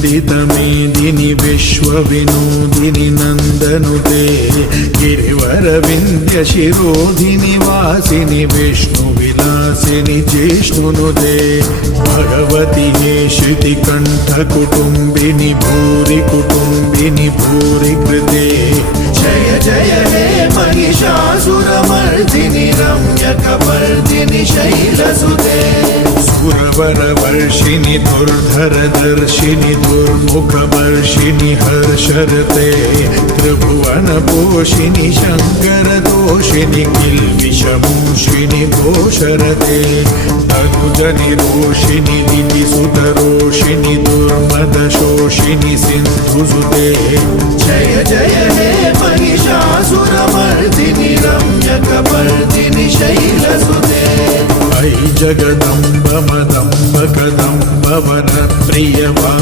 वन्दितमेदिनि विश्वविनोदिनि नन्दनुते गिरिवरविन्द्यशिरोधिनि वासिनि विष्णुविलासिनि जिष्णुनुते भगवति हे श्रुतिकण्ठकुटुम्बिनि भूरि कुटुम्बिनि भूरि कृते जय जय हे महिषासुरमर्दिनि रम्यकपर्दिनि शैलसुते सुरवरवर्षिणि दुर्धरदर्शिनि दुर्मुखवर्षिणि हर्षरते त्रिभुवनपोषिणि शङ्करदोषिणि किल्बिषमूषिणि घोषरते तनुजनिरोषिणि दितिसुतरोषिणि दुर्मदशोषिणि सिन्धुसुते जय जय हे महिषासुरमर्दिनि रम्यकपर्दिनि शैलसुते ऐ जगदम्ब मदम्ब कदम्ब वन प्रियवा